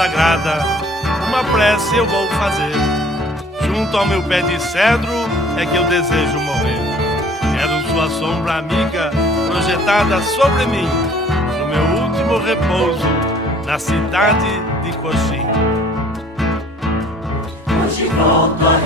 sagrada, uma prece eu vou fazer. Junto ao meu pé de cedro é que eu desejo morrer. Quero sua sombra amiga projetada sobre mim, no meu último repouso na cidade de Coxim. Hoje volto a